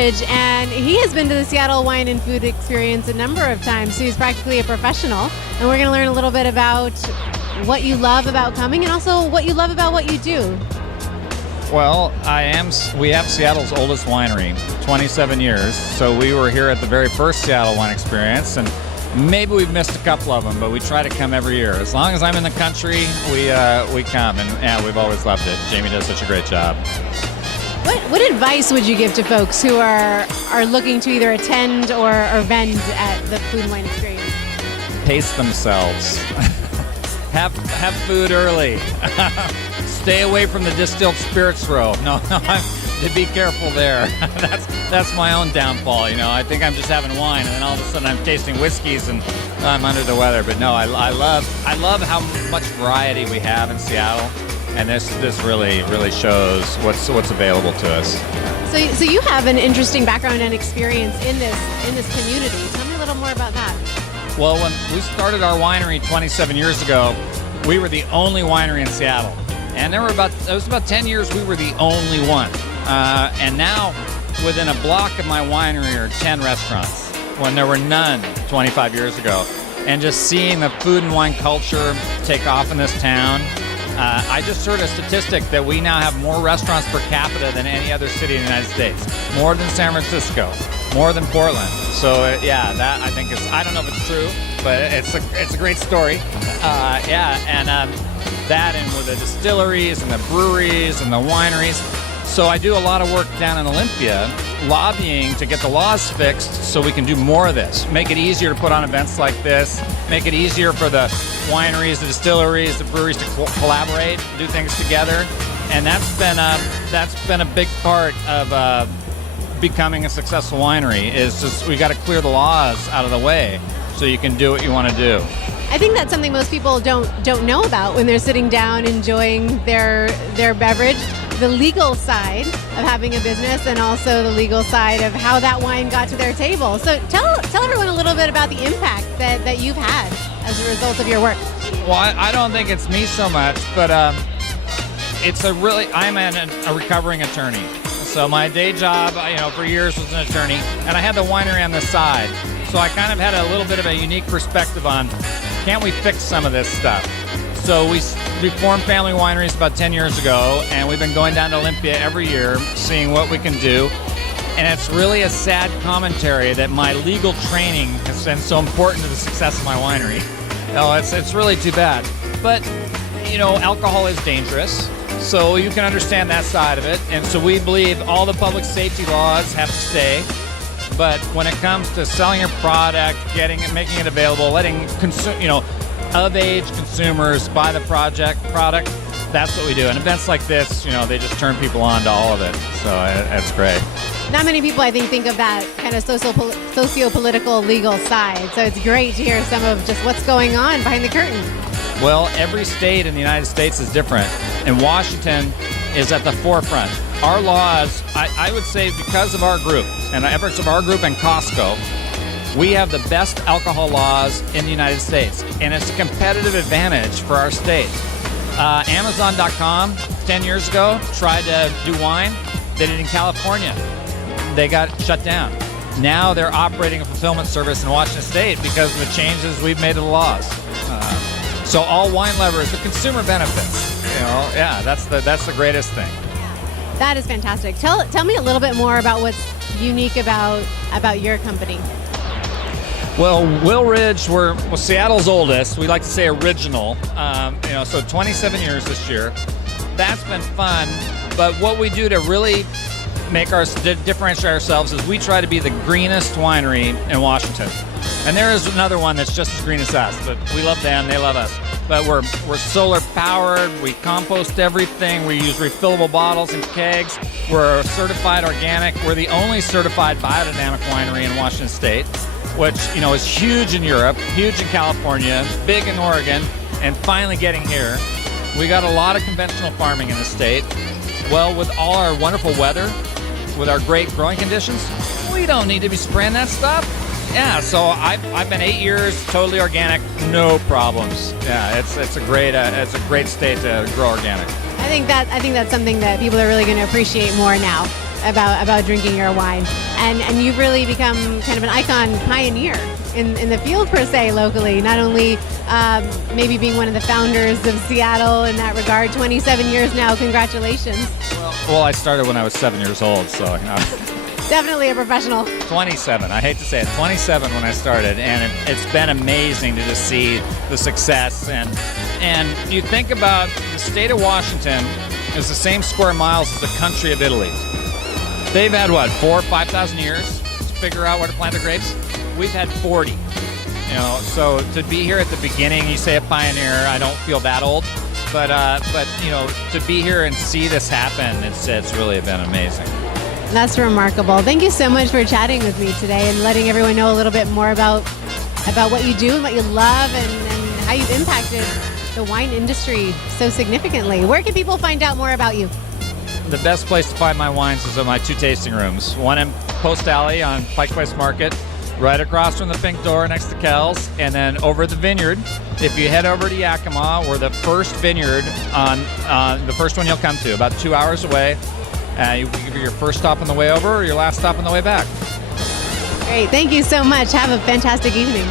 Beveridge, and he has been to the Seattle Wine and Food Experience a number of times, so he's practically a professional. And we're going to learn a little bit about what you love about coming and also what you love about what you do. Well, we have Seattle's oldest winery, 27 years. So we were here at the very first Seattle Wine Experience, and maybe we've missed a couple of them, but we try to come every year. As long as I'm in the country, we come, and yeah, we've always loved it. Jamie does such a great job. What advice would you give to folks who are looking to either attend or vend at the Food and Wine Experience? Pace themselves. have food early. Stay away from the distilled spirits row. No, be careful there. That's my own downfall. I think I'm just having wine, and then all of a sudden I'm tasting whiskeys and I'm under the weather. But no, I love how much variety we have in Seattle, and this really shows what's available to us. So you have an interesting background and experience in this community. Tell me a little more about that. Well, when we started our winery 27 years ago, we were the only winery in Seattle. And it was about 10 years we were the only one. And now, within a block of my winery are 10 restaurants, when there were none 25 years ago. And just seeing the food and wine culture take off in this town, I just heard a statistic that we now have more restaurants per capita than any other city in the United States. More than San Francisco, more than Portland. So that I think is, I don't know if it's true, but it's a great story. That and with the distilleries and the breweries and the wineries. So I do a lot of work down in Olympia, lobbying to get the laws fixed so we can do more of this. Make it easier to put on events like this, make it easier for the wineries, the distilleries, the breweries to collaborate, do things together. And that's been a big part of becoming a successful winery, is just we got to clear the laws out of the way so you can do what you want to do. I think that's something most people don't know about when they're sitting down enjoying their beverage. The legal side of having a business, and also the legal side of how that wine got to their table. So tell everyone a little bit about the impact that you've had as a result of your work. Well, I don't think it's me so much, but I'm a recovering attorney. So my day job, for years was an attorney, and I had the winery on the side. So I kind of had a little bit of a unique perspective on, can't we fix some of this stuff? So we formed Family Wineries about 10 years ago, and we've been going down to Olympia every year, seeing what we can do. And it's really a sad commentary that my legal training has been so important to the success of my winery. It's really too bad. But, alcohol is dangerous, so you can understand that side of it. And so we believe all the public safety laws have to stay. But when it comes to selling your product, making it available, letting of-age consumers buy the product, that's what we do. And events like this, they just turn people on to all of it. So it's great. Not many people, I think of that kind of socio-political legal side. So it's great to hear some of just what's going on behind the curtain. Well, every state in the United States is different, and Washington is at the forefront. Our laws, I would say, because of our group and the efforts of our group and Costco, we have the best alcohol laws in the United States, and it's a competitive advantage for our state. Amazon.com 10 years ago tried to do wine. They did it in California. They got shut down. Now they're operating a fulfillment service in Washington State because of the changes we've made to the laws. So all wine lovers, the consumer benefits. That's the greatest thing. That is fantastic. Tell me a little bit more about what's unique about your company. Well, Wilridge, we're Seattle's oldest. We like to say original. So 27 years this year. That's been fun. But what we do to really differentiate ourselves is we try to be the greenest winery in Washington. And there is another one that's just as green as us, but we love them, they love us. But we're solar powered, we compost everything, we use refillable bottles and kegs. We're certified organic. We're the only certified biodynamic winery in Washington State, which is huge in Europe, huge in California, big in Oregon, and finally getting here. We got a lot of conventional farming in the state. Well, with all our wonderful weather, with our great growing conditions, we don't need to be spraying that stuff. Yeah, so I've been 8 years totally organic, no problems. Yeah, it's a great state to grow organic. I think that's something that people are really going to appreciate more now about drinking your wine. and you've really become kind of an icon pioneer in the field per se locally, not only maybe being one of the founders of Seattle in that regard. 27 years now, congratulations. Well, I started when I was 7 years old, so Definitely a professional. 27. I hate to say it, 27 when I started, and it's been amazing to just see the success. And you think about the state of Washington is the same square miles as the country of Italy. They've had, 4,000 or 5,000 years to figure out where to plant their grapes? We've had 40. So to be here at the beginning, you say a pioneer, I don't feel that old, but to be here and see this happen, it's really been amazing. That's remarkable. Thank you so much for chatting with me today and letting everyone know a little bit more about what you do and what you love and how you've impacted the wine industry so significantly. Where can people find out more about you? The best place to find my wines is at my 2 tasting rooms. One in Post Alley on Pike Place Market, right across from the Pink Door next to Kells, and then over the vineyard. If you head over to Yakima, we're the first vineyard on the first one you'll come to, about 2 hours away. You can give your first stop on the way over or your last stop on the way back. Great. Thank you so much. Have a fantastic evening.